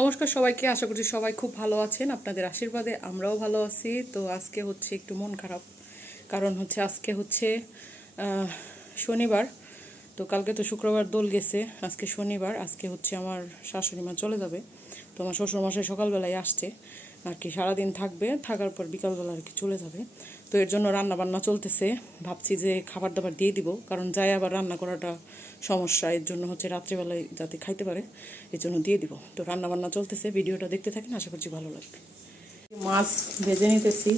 নমস্কার সবাইকে, আশা করছি সবাই খুব ভালো আছেন। আপনাদের আশীর্বাদে আমরাও ভালো আছি। তো আজকে হচ্ছে একটু মন খারাপ, কারণ হচ্ছে আজকে হচ্ছে শনিবার। তো কালকে তো শুক্রবার দোল গেছে, আজকে শনিবার। আজকে হচ্ছে আমার শাশুড়ি মা চলে যাবে। তো আমার শ্বশুরমশাই সকালবেলায় আসছে আর কি, সারাদিন থাকবে, থাকার পর বিকালবেলা আর কি চলে যাবে। তো এর জন্য রান্না বান্না চলতেছে। ভাবছি যে খাবার দাবার দিয়ে দিব, কারণ যাই আবার রান্না করাটা সমস্যা। এর জন্য হচ্ছে রাত্রিবেলায় যাতে খাইতে পারে, এর জন্য দিয়ে দিব। তো রান্না বান্না চলতেছে, ভিডিওটা দেখতে থাকেন, আশা করছি ভালো লাগবে। মাছ ভেজে নিতেছি,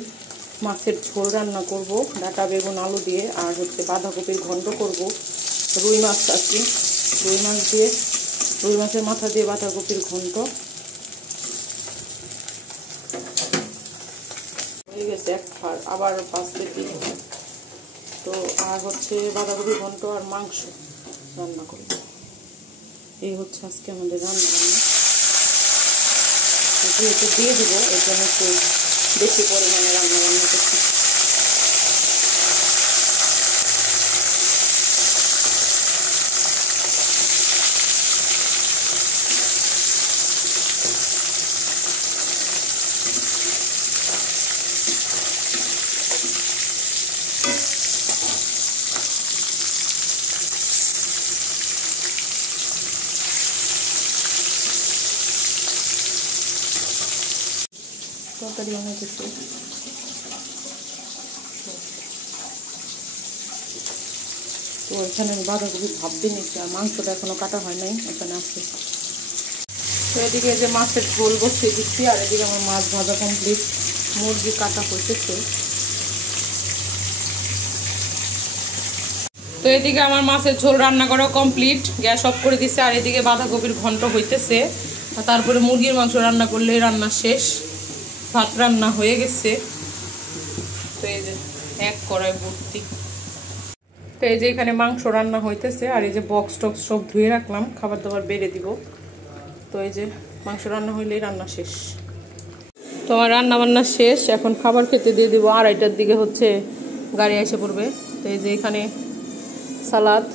মাছের ঝোল রান্না করব ডাঁটা বেগুন আলু দিয়ে, আর হচ্ছে বাঁধাকপির ঘন্ট করব। রুই মাছ আছে, রুই মাছ দিয়ে, রুই মাছের মাথা দিয়ে বাঁধাকপির ঘন্ট হয়ে গেছে এক খার, আবার 5 কেজি। তো আর হচ্ছে বাঁধাকপির ঘন্ট আর মাংস রান্না করব। এই হচ্ছে আজকে আমাদের রান্না যেহেতু দিয়ে দিব, এর জন্য একটু বেশি পরিমাণে রান্না করছি। তরকারি বানাইতেছি, তো এখানে আমি বাঁধাকপি ভাপ দিয়ে নিচ্ছি, আর মাংসটা এখনো কাটা হয় নাই, এখানে আছে। তো এদিকে যে মাছের ঝোল বসিয়ে দিচ্ছি, আর এদিকে আমার মাছ ভাজা কমপ্লিট, মুরগি কাটা হইতেছে। তো এদিকে আমার মাছের ঝোল রান্না করা কমপ্লিট, গ্যাস অফ করে দিচ্ছে। আর এদিকে বাঁধাকপির ঘন্ট হইতেছে, আর তারপরে মুরগির মাংস রান্না করলে রান্না শেষ। ভাত রান্না হয়ে গেছে। তো এই যে এক কড়াই ভর্তি। তো এই যে এখানে মাংস রান্না হইতেছে, আর এই যে বক্স টক্স সব ধুয়ে রাখলাম, খাবার দাবার বেড়ে দিব। তো এই যে মাংস রান্না হইলেই রান্না শেষ। তো আমার রান্না বান্না শেষ, এখন খাবার খেতে দিয়ে দিব। 2:30টার দিকে হচ্ছে গাড়ি এসে পড়বে। তো এই যে এখানে সালাদ,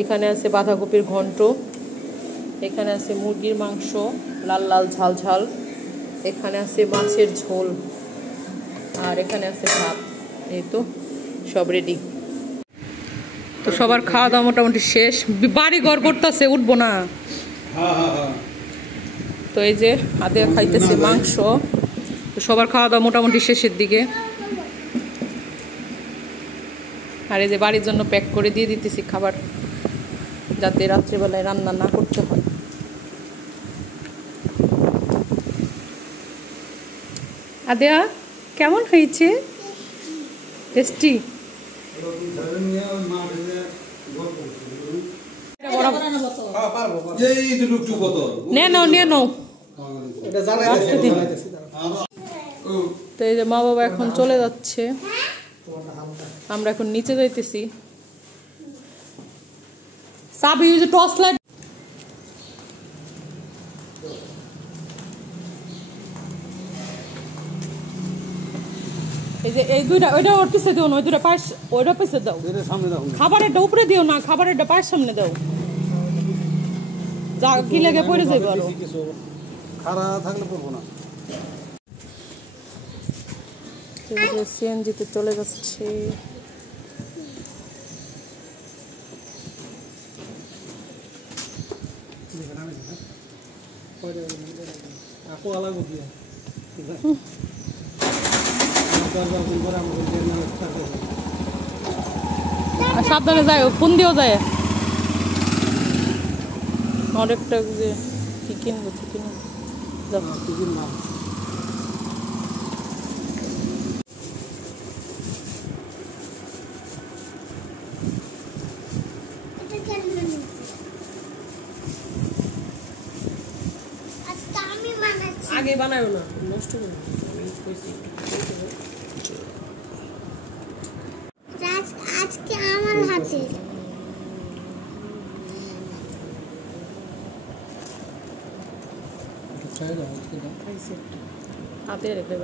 এখানে আছে বাঁধাকপির ঘন্ট, এখানে আছে মুরগির মাংস লাল লাল ঝাল ঝাল, এখানে আছে মাছের ঝোল, আর এখানে আছে ভাত। এই তো সব রেডি। তো সবার খাওয়া দাওয়া মোটামুটি শেষ। বাড়ি ঘর করতেছে, উঠবো না। তো এই যে আদে খাইতেছে মাংস। তো সবার খাওয়া দাওয়া মোটামুটি শেষের দিকে। আর এই যে বাড়ির জন্য প্যাক করে দিয়ে দিতেছি খাবার, যাতে রাত্রিবেলায় রান্না না করতে হয়। আদেয়া কেমন হয়েছে? টেস্টি? তো এই যে মা বাবা এখন চলে যাচ্ছে, আমরা এখন নিচে যাইতেছি। সাবি ইউজ টর্চ লাইট। এই যে এই দুইটা, ওইটা ওর পিছে দিও না, ওই দুইটা পাশ, ওইটা পিছে দাও। খাবারেরটা উপরে দিও না, খাবারেরটা পায়ের সামনে দাও, যা কি লেগে পড়ে যাবে। আরো খারা থাকলে পড়বো না। সিএনজিতে চলে যাচ্ছে। সাবধানে যায়, ফোন দিয়েও যায়। অনেকটা যে কি কিনবো, কি কিনবো আগে বানাবো না, নষ্ট করবো। আজকে আমার হাতে হাতে রেখে